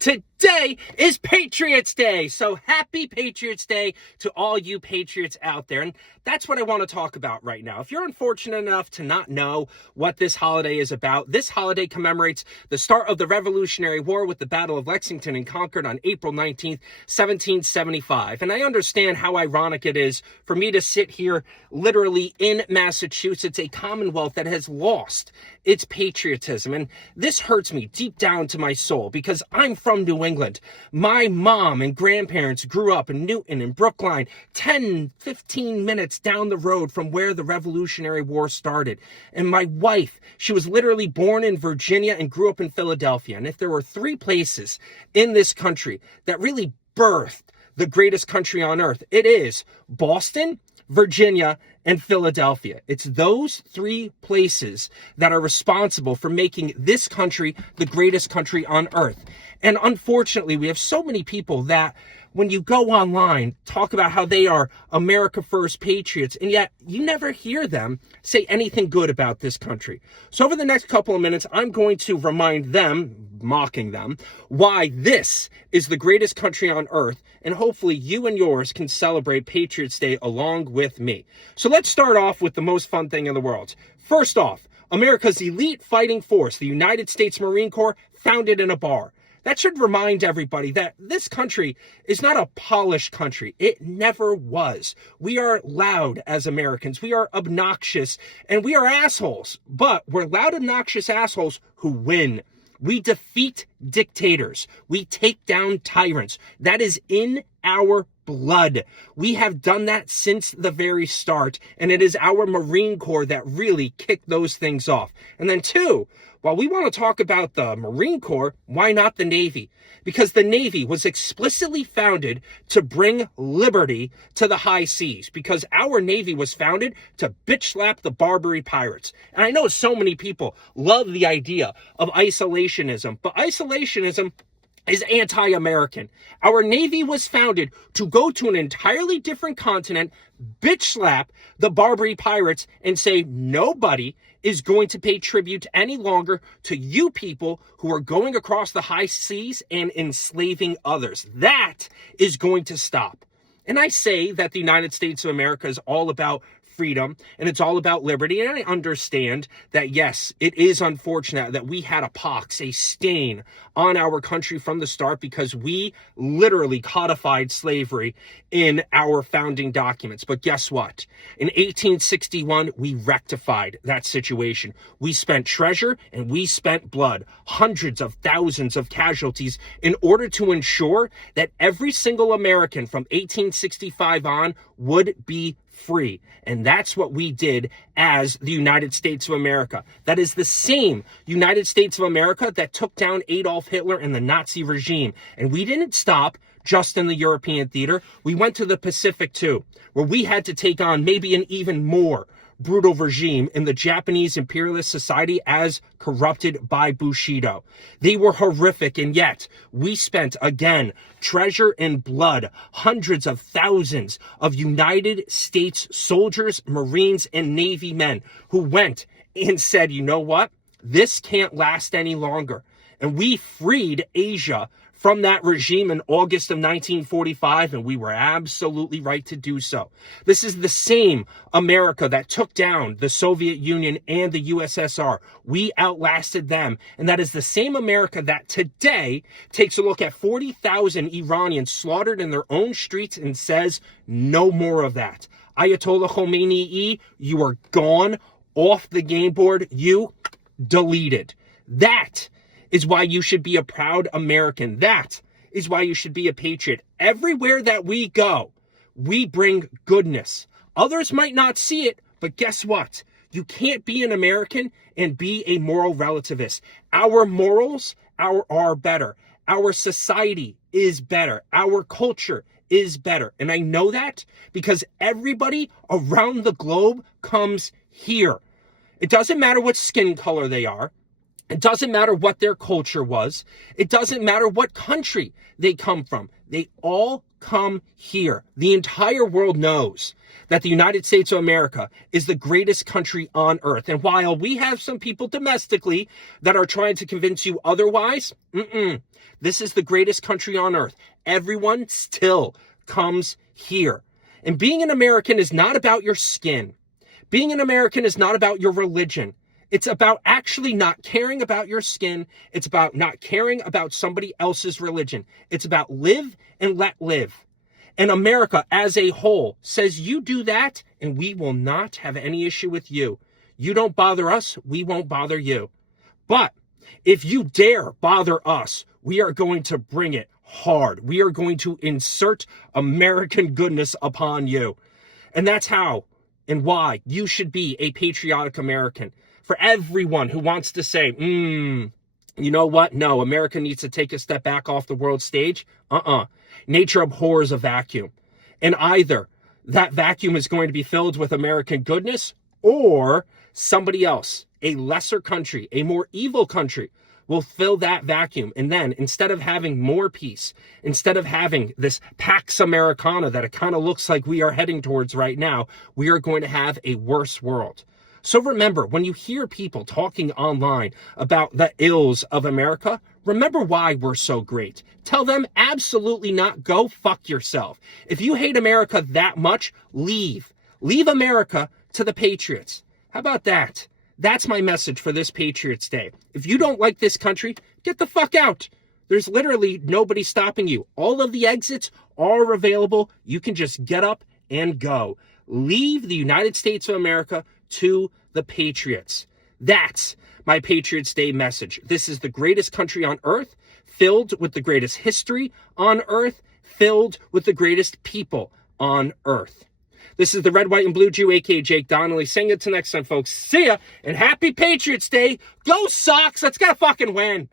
Today is Patriots Day, so happy Patriots Day to all you patriots out there. And that's what I want to talk about right now. If you're unfortunate enough to not know what this holiday is about, this holiday commemorates the start of the Revolutionary War with the Battle of Lexington and Concord on April 19th, 1775. And I understand how ironic it is for me to sit here literally in Massachusetts, a commonwealth that has lost its patriotism. And this hurts me deep down to my soul because I'm from New England. My mom and grandparents grew up in Newton and Brookline, 10, 15 minutes down the road from where the Revolutionary War started. And my wife, she was literally born in Virginia and grew up in Philadelphia. And if there were three places in this country that really birthed the greatest country on earth, it is Boston, Virginia, and Philadelphia. It's those three places that are responsible for making this country the greatest country on earth. And unfortunately, we have so many people that when you go online, talk about how they are America First patriots, and yet you never hear them say anything good about this country. So over the next couple of minutes, I'm going to remind them, mocking them, why this is the greatest country on earth, and hopefully you and yours can celebrate Patriots Day along with me. So let's start off with the most fun thing in the world. First off, America's elite fighting force, the United States Marine Corps, founded in a bar. That should remind everybody that this country is not a polished country. It never was. We are loud as Americans. We are obnoxious and we are assholes, but we're loud, obnoxious assholes who win. We defeat dictators. We take down tyrants. That is in our blood. We have done that since the very start, and it is our Marine Corps that really kicked those things off. And then two, while we want to talk about the Marine Corps, why not the Navy? Because the Navy was explicitly founded to bring liberty to the high seas, because our Navy was founded to bitch slap the Barbary Pirates. And I know so many people love the idea of isolationism, but isolationism is anti-American. Our Navy was founded to go to an entirely different continent, bitch slap the Barbary Pirates, and say nobody is going to pay tribute any longer to you people who are going across the high seas and enslaving others. That is going to stop. And I say that the United States of America is all about freedom and it's all about liberty. And I understand that, yes, it is unfortunate that we had a pox, a stain on our country from the start because we literally codified slavery in our founding documents. But guess what? In 1861, we rectified that situation. We spent treasure and we spent blood, hundreds of thousands of casualties in order to ensure that every single American from 1865 on would be free. And that's what we did as the United States of America. That is the same United States of America that took down Adolf Hitler and the Nazi regime. And we didn't stop just in the European theater. We went to the Pacific too, where we had to take on maybe an even more brutal regime in the Japanese imperialist society as corrupted by Bushido. They were horrific, and yet we spent, again, treasure and blood, hundreds of thousands of United States soldiers, Marines, and Navy men who went and said, you know what? This can't last any longer. And we freed Asia from that regime in August of 1945, and we were absolutely right to do so. This is the same America that took down the Soviet Union and the USSR. We outlasted them, and that is the same America that today takes a look at 40,000 Iranians slaughtered in their own streets and says, no more of that. Ayatollah Khomeini, you are gone off the game board. You deleted. That is why you should be a proud American. That is why you should be a patriot. Everywhere that we go, we bring goodness. Others might not see it, but guess what? You can't be an American and be a moral relativist. Our morals are better. Our society is better. Our culture is better. And I know that because everybody around the globe comes here. It doesn't matter what skin color they are. It doesn't matter what their culture was. It doesn't matter what country they come from. They all come here. The entire world knows that the United States of America is the greatest country on earth. And while we have some people domestically that are trying to convince you otherwise, this is the greatest country on earth. Everyone still comes here. And being an American is not about your skin. Being an American is not about your religion. It's about actually not caring about your skin. It's about not caring about somebody else's religion. It's about live and let live. And America as a whole says you do that and we will not have any issue with you. You don't bother us, we won't bother you. But if you dare bother us, we are going to bring it hard. We are going to insert American goodness upon you. And that's how and why you should be a patriotic American. For everyone who wants to say, you know what? No, America needs to take a step back off the world stage. Nature abhors a vacuum. And either that vacuum is going to be filled with American goodness, or somebody else, a lesser country, a more evil country, will fill that vacuum. And then instead of having more peace, instead of having this Pax Americana that it kind of looks like we are heading towards right now, we are going to have a worse world. So remember, when you hear people talking online about the ills of America, remember why we're so great. Tell them absolutely not. Go fuck yourself. If you hate America that much, leave. Leave America to the Patriots. How about that? That's my message for this Patriots Day. If you don't like this country, get the fuck out. There's literally nobody stopping you. All of the exits are available. You can just get up and go. Leave the United States of America to the Patriots. That's my Patriots Day message. This is the greatest country on earth, filled with the greatest history on earth, filled with the greatest people on earth. This is the Red, White, and Blue Jew, aka Jake Donnelly, saying it till next time, folks. See ya, and happy Patriots Day. Go Sox! Let's get a fucking win.